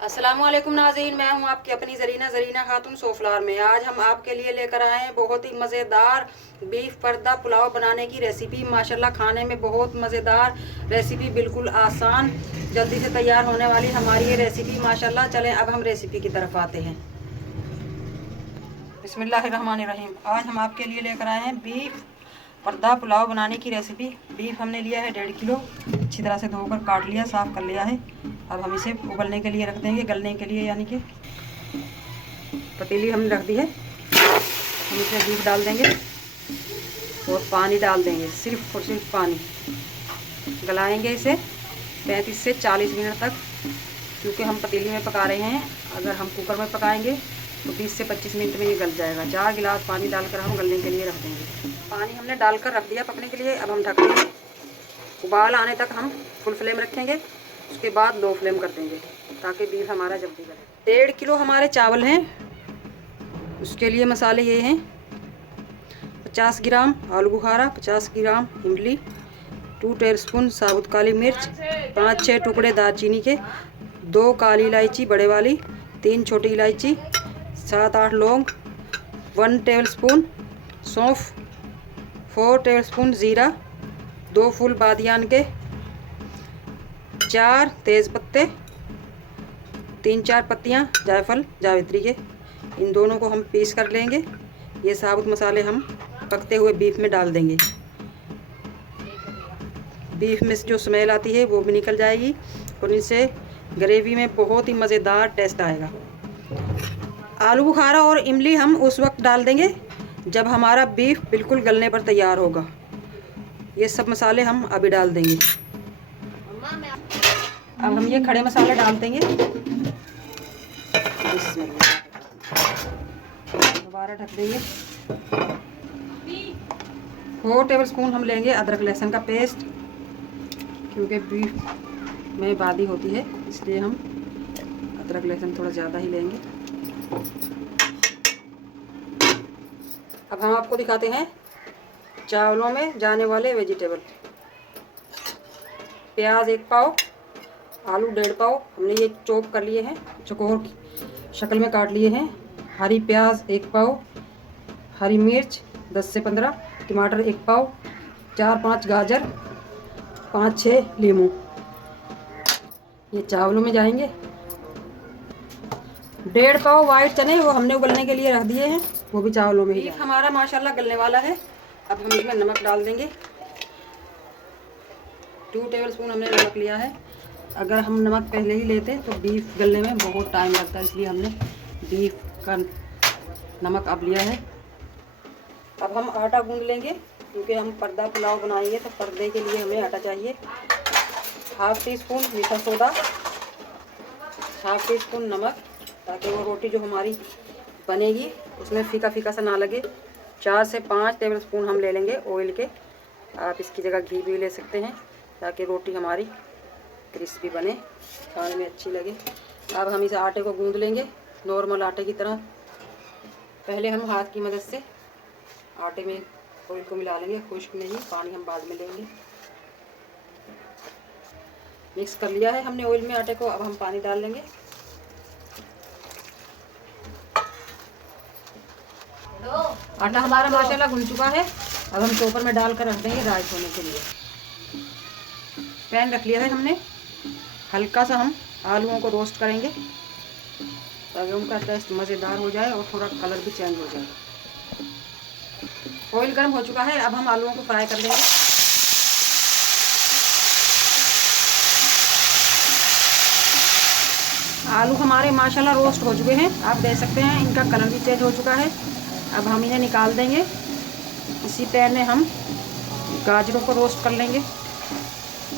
अस्सलाम वालेकुम नाज़रीन, मैं हूं आपकी अपनी ज़रीना खातून सोफलार में। आज हम आपके लिए लेकर आए हैं बहुत ही मज़ेदार बीफ पर्दा पुलाव बनाने की रेसिपी। माशाल्लाह खाने में बहुत मज़ेदार रेसिपी, बिल्कुल आसान, जल्दी से तैयार होने वाली हमारी ये रेसिपी माशाल्लाह। चलें अब हम रेसिपी की तरफ आते हैं। बिस्मिल्लाहिर्रहमानिर्रहीम। आज हम आपके लिए लेकर आए हैं बीफ पर्दा पुलाव बनाने की रेसिपी। बीफ हमने लिया है 1.5 किलो, अच्छी तरह से धोकर काट लिया, साफ़ कर लिया है। अब हम इसे उबलने के लिए रख देंगे, गलने के लिए, यानी कि पतीली हमने रख दी है। हम इसमें बीफ डाल देंगे और पानी डाल देंगे, सिर्फ और सिर्फ पानी। गलाएंगे इसे 35 से 40 मिनट तक, क्योंकि हम पतीली में पका रहे हैं। अगर हम कुकर में पकाएंगे तो 20 से 25 मिनट में ये गल जाएगा। 4 गिलास पानी डालकर हम गलने के लिए रख देंगे। पानी हमने डालकर रख दिया पकने के लिए। अब हम ढक देंगे, उबाल आने तक हम फुल फ्लेम रखेंगे, उसके बाद लो फ्लेम कर देंगे ताकि बीफ हमारा जल्दी गले। 1.5 किलो हमारे चावल हैं, उसके लिए मसाले ये हैं: 50 ग्राम आलू बुखारा, 50 ग्राम इमली, 2 टेबलस्पून साबुत काली मिर्च, 5-6 टुकड़े दालचीनी के, 2 काली इलायची बड़े वाली, 3 छोटी इलायची, 7-8 लौंग, 1 टेबलस्पून सौंफ, 4 टेबलस्पून ज़ीरा, 2 फूल बादियान के, 4 तेज़ पत्ते, 3-4 पत्तियां जायफल जावित्री के। इन दोनों को हम पीस कर लेंगे। ये साबुत मसाले हम पकते हुए बीफ में डाल देंगे। बीफ में जो स्मेल आती है वो भी निकल जाएगी और इनसे ग्रेवी में बहुत ही मज़ेदार टेस्ट आएगा। आलू बुखारा और इमली हम उस वक्त डाल देंगे जब हमारा बीफ बिल्कुल गलने पर तैयार होगा। ये सब मसाले हम अभी डाल देंगे। अब हम ये खड़े मसाले डाल देंगे। दोबारा ढक देंगे। 4 टेबलस्पून हम लेंगे अदरक लहसुन का पेस्ट, क्योंकि बीफ में बादी होती है, इसलिए हम अदरक लहसुन थोड़ा ज़्यादा ही लेंगे। अब हम आपको दिखाते हैं चावलों में जाने वाले वेजिटेबल। प्याज 1 पाव, आलू 1.5 पाव हमने ये चॉप कर लिए हैं, चौकोर शक्ल में काट लिए हैं। हरी प्याज 1 पाव, हरी मिर्च 10 से 15, टमाटर 1 पाव, 4-5 गाजर, 5-6 लीमू। ये चावलों में जाएंगे। 1.5 पाव वाइट चने वो हमने उबलने के लिए रख दिए हैं, वो भी चावलों में ही। हमारा माशाल्लाह गलने वाला है। अब हम इसमें नमक डाल देंगे। 2 टेबलस्पून हमने नमक लिया है। अगर हम नमक पहले ही लेते तो बीफ गलने में बहुत टाइम लगता है, इसलिए हमने बीफ का नमक अब लिया है। अब हम आटा गूंद लेंगे, क्योंकि हम पर्दा पुलाव बनाएंगे तो पर्दे के लिए हमें आटा चाहिए। 1/2 टीस्पून मीठा सोडा, 1/2 टीस्पून नमक, ताकि वो रोटी जो हमारी बनेगी उसमें फीका फीका सा ना लगे। 4 से 5 टेबलस्पून हम ले लेंगे ऑयल के। आप इसकी जगह घी भी ले सकते हैं, ताकि रोटी हमारी क्रिस्पी बने, खाने में अच्छी लगे। अब हम इस आटे को गूंद लेंगे नॉर्मल आटे की तरह। पहले हम हाथ की मदद से आटे में ऑयल को मिला लेंगे, खुश्क नहीं, पानी हम बाद में लेंगे। मिक्स कर लिया है हमने ऑयल में आटे को। अब हम पानी डाल लेंगे। आटा हमारा माशाल्लाह घुल चुका है। अब हम चॉपर में डालकर रख देंगे राइस होने के लिए। पैन रख लिया है हमने। हल्का सा हम आलूओं को रोस्ट करेंगे ताकि उनका टेस्ट मज़ेदार हो जाए और थोड़ा कलर भी चेंज हो जाए। ऑयल गर्म हो चुका है। अब हम आलूओं को फ्राई कर लेंगे। आलू हमारे माशाल्लाह रोस्ट हो चुके हैं, आप देख सकते हैं इनका कलर भी चेंज हो चुका है। अब हम इन्हें निकाल देंगे। इसी पैन में हम गाजरों को रोस्ट कर लेंगे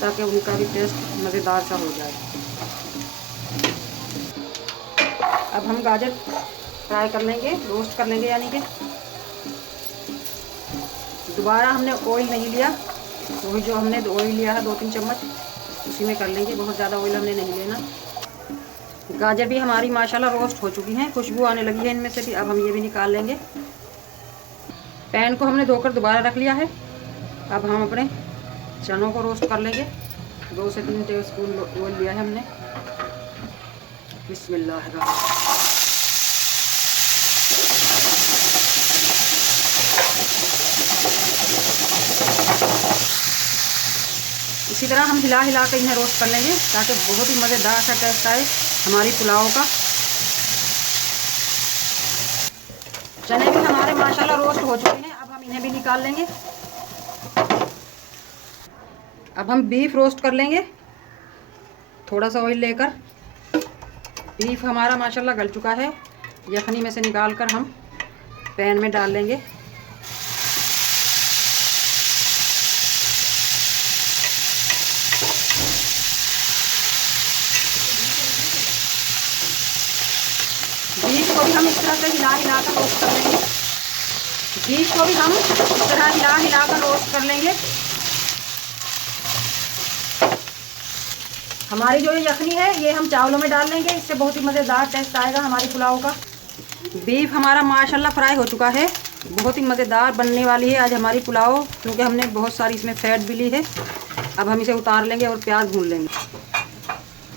ताकि उनका भी टेस्ट मज़ेदार सा हो जाए। अब हम गाजर फ्राई कर लेंगे, रोस्ट कर लेंगे, यानी कि दोबारा हमने ऑयल नहीं लिया, वही जो हमने ऑयल लिया है 2-3 चम्मच उसी में कर लेंगे। बहुत ज़्यादा ऑयल हमने नहीं लेना। गाजर भी हमारी माशाल्लाह रोस्ट हो चुकी हैं, खुशबू आने लगी है इनमें से भी। अब हम ये भी निकाल लेंगे। पैन को हमने धोकर दोबारा रख लिया है। अब हम अपने चनों को रोस्ट कर लेंगे। 2 से 3 टेबलस्पून ऑयल लिया है हमने। बिस्मिल्लाहिर्रहमानिर्रहीम। इसी तरह हम हिला हिला कर इन्हें रोस्ट कर लेंगे ताकि बहुत ही मज़ेदार सा टेस्ट आए हमारी पुलाव का। चने भी हमारे माशाल्लाह रोस्ट हो चुके हैं, अब हम इन्हें भी निकाल लेंगे। अब हम बीफ रोस्ट कर लेंगे थोड़ा सा ऑयल लेकर। बीफ हमारा माशाल्लाह गल चुका है, यखनी में से निकाल कर हम पैन में डाल लेंगे। बीफ को भी हम इस तरह से हिला हिला कर रोस्ट कर लेंगे। बीफ को भी हम इस तरह हिला हिला कर रोस्ट कर लेंगे। हमारी जो ये यखनी है ये हम चावलों में डाल लेंगे, इससे बहुत ही मज़ेदार टेस्ट आएगा हमारी पुलाव का। बीफ हमारा माशाल्लाह फ्राई हो चुका है, बहुत ही मज़ेदार बनने वाली है आज हमारी पुलाव, क्योंकि हमने बहुत सारी इसमें फैट भी ली है। अब हम इसे उतार लेंगे और प्याज भून लेंगे।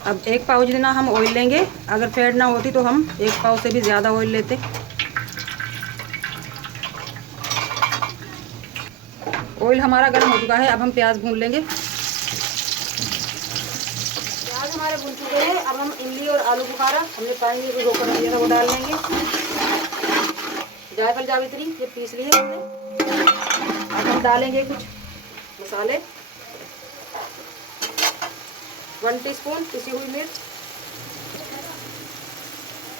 अब 1 पाव जितना हम ऑयल लेंगे, अगर फैट ना होती तो हम 1 पाव से भी ज़्यादा ऑयल लेते। ऑयल हमारा गर्म हो चुका है, अब हम प्याज भून लेंगे। प्याज हमारे भून चुके हैं, अब हम इमली और आलू बुखारा हमने पानी में भिगोकर रख दिया था वो डाल लेंगे। जायफल जावित्री ये पीस लिए हमने। अब हम डालेंगे कुछ मसाले। 1 टीस्पून पिसी हुई मिर्च,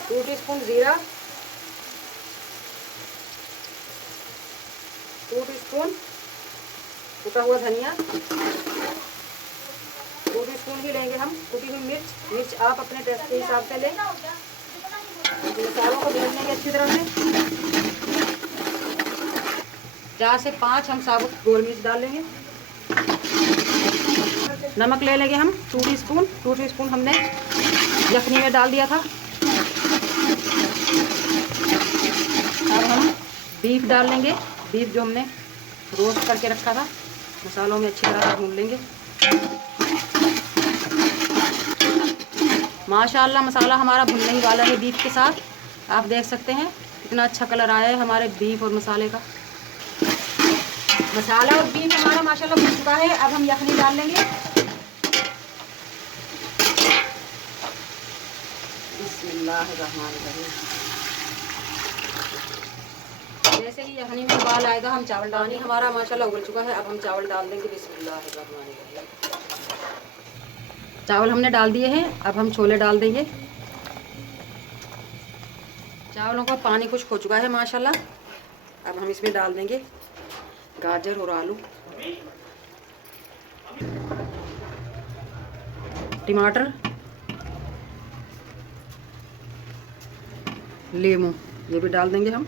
2 टीस्पून जीरा, 2 टीस्पून कुटा हुआ धनिया, 2 टीस्पून ही लेंगे हम कुटी हुई मिर्च। मिर्च आप अपने टेस्ट के हिसाब से लें। मसालों को भून लेंगे अच्छी तरह से। 4 से 5 हम साबुत गोल मिर्च डाल लेंगे। नमक ले लेंगे हम 2 टीस्पून। 2 टीस्पून हमने यखनी में डाल दिया था। अब हम बीफ डाल लेंगे। बीफ जो हमने रोस्ट करके रखा था मसालों में अच्छी तरह भून लेंगे। माशाल्लाह मसाला हमारा भुनने ही वाला है बीफ के साथ। आप देख सकते हैं कितना अच्छा कलर आया है हमारे बीफ और मसाले का। मसाला और बीफ हमारा माशाल्लाह भुन चुका है, अब हम यखनी डाल लेंगे। बिस्मिल्लाहिर्रहमानिर्रहीम। जैसे ही यखनी में उबाल आएगा हम चावल डालेंगे। हमारा माशाल्लाह उबल चुका है, अब हम चावल डाल देंगे। बिस्मिल्लाहिर्रहमानिर्रहीम। चावल हमने डाल दिए हैं, अब हम छोले डाल देंगे। चावलों का पानी खुश्क हो चुका है माशाल्लाह। अब हम इसमें डाल देंगे गाजर और आलू, टमाटर, लेमू ये भी डाल देंगे हम।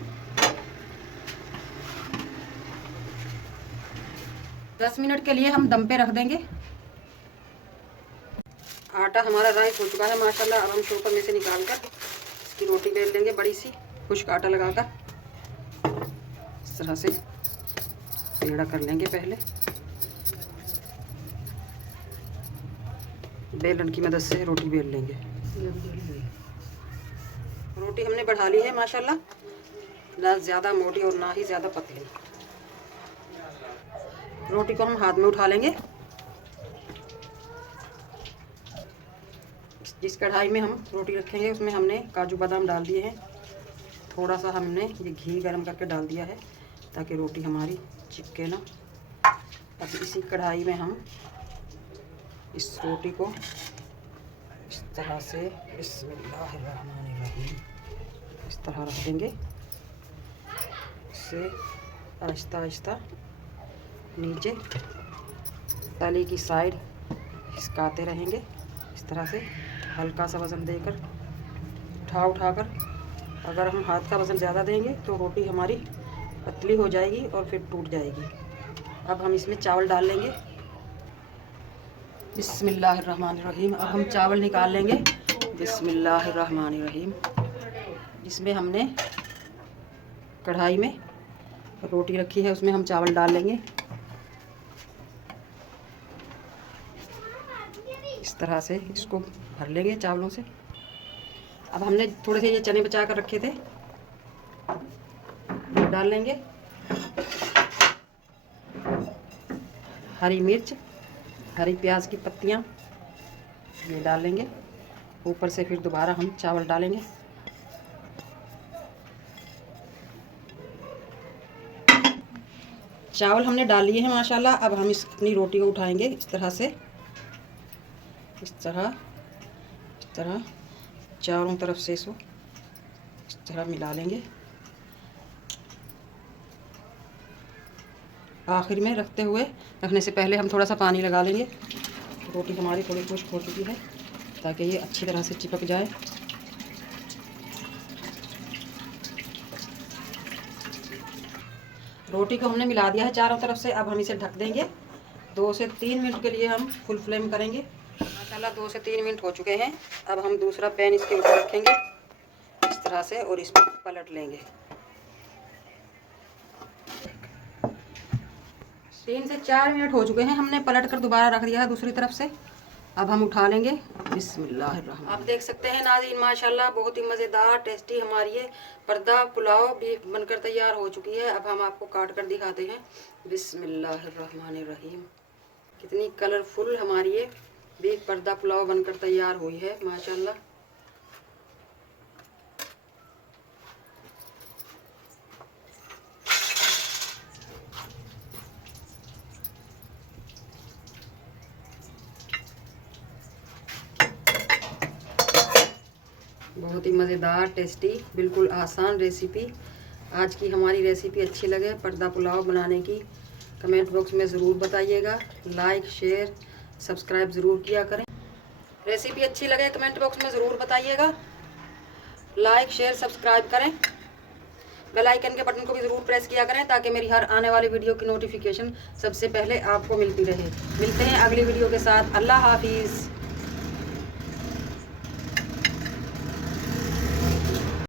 10 मिनट के लिए हम दम पे रख देंगे। आटा हमारा राइस हो चुका है माशाल्लाह। अब हम चोपर में से निकाल कर इसकी रोटी बेल लेंगे बड़ी सी, खुश्क आटा लगाकर इस तरह से पेड़ा कर लेंगे। पहले बेलन की मदद से रोटी बेल लेंगे। रोटी हमने बढ़ा ली है माशाल्लाह, ना ज़्यादा मोटी और ना ही ज़्यादा पतली। रोटी को हम हाथ में उठा लेंगे। जिस कढ़ाई में हम रोटी रखेंगे उसमें हमने काजू बादाम डाल दिए हैं। थोड़ा सा हमने ये घी गरम करके डाल दिया है ताकि रोटी हमारी चिपके ना। अब इसी कढ़ाई में हम इस रोटी को इस तरह से बिस्मिल्लाहिर्रहमानिर्रहीम इस तरह रख देंगे। इससे आहिस्ता आहिस्ता नीचे तले की साइड खिसकाते रहेंगे। इस तरह से हल्का सा वज़न देकर उठाकर, अगर हम हाथ का वज़न ज़्यादा देंगे तो रोटी हमारी पतली हो जाएगी और फिर टूट जाएगी। अब हम इसमें चावल डाल लेंगे। बिस्मिल्लाहिर्रहमानिर्रहीम। अब हम चावल निकाल लेंगे। बिस्मिल्लाहिर्रहमानिर्रहीम। इसमें हमने कढ़ाई में रोटी रखी है उसमें हम चावल डाल लेंगे। इस तरह से इसको भर लेंगे चावलों से। अब हमने थोड़े से ये चने बचा कर रखे थे, डाल लेंगे। हरी मिर्च, हरी प्याज की पत्तियाँ ये डाल लेंगे। ऊपर से फिर दोबारा हम चावल डालेंगे। चावल हमने डाल लिए हैं माशाल्लाह। अब हम अपनी रोटी को उठाएंगे इस तरह से, इस तरह चारों तरफ से इसको इस तरह मिला लेंगे। आखिर में रखने से पहले हम थोड़ा सा पानी लगा लेंगे। रोटी हमारी थोड़ी खुश्क हो चुकी है, ताकि ये अच्छी तरह से चिपक जाए। रोटी को हमने मिला दिया है चारों तरफ से। अब हम इसे ढक देंगे 2 से 3 मिनट के लिए। हम फुल फ्लेम करेंगे। माशाल्लाह 2 से 3 मिनट हो चुके हैं। अब हम दूसरा पैन इसके ऊपर रखेंगे इस तरह से और इसको पलट लेंगे। 3 से 4 मिनट हो चुके हैं। हमने पलट कर दोबारा रख दिया है दूसरी तरफ से। अब हम उठा लेंगे। बिस्मिल्लाहिर्रहमान। आप देख सकते हैं नाज़रीन, माशाल्लाह बहुत ही मज़ेदार टेस्टी हमारी ये पर्दा पुलाव भी बनकर तैयार हो चुकी है। अब हम आपको काट कर दिखाते हैं। बिस्मिल्लाहिर्रहमानिर्रहीम। कितनी कलरफुल हमारी ये बीफ पर्दा पुलाव बनकर तैयार हुई है माशाल्लाह। बहुत ही मज़ेदार टेस्टी बिल्कुल आसान रेसिपी। आज की हमारी रेसिपी अच्छी लगे पर्दा पुलाव बनाने की कमेंट बॉक्स में ज़रूर बताइएगा। लाइक शेयर सब्सक्राइब ज़रूर किया करें। रेसिपी अच्छी लगे कमेंट बॉक्स में ज़रूर बताइएगा। लाइक शेयर सब्सक्राइब करें। बेल आइकन के बटन को भी ज़रूर प्रेस किया करें, ताकि मेरी हर आने वाली वीडियो की नोटिफिकेशन सबसे पहले आपको मिलती रहे। मिलते हैं अगली वीडियो के साथ। अल्लाह हाफिज़।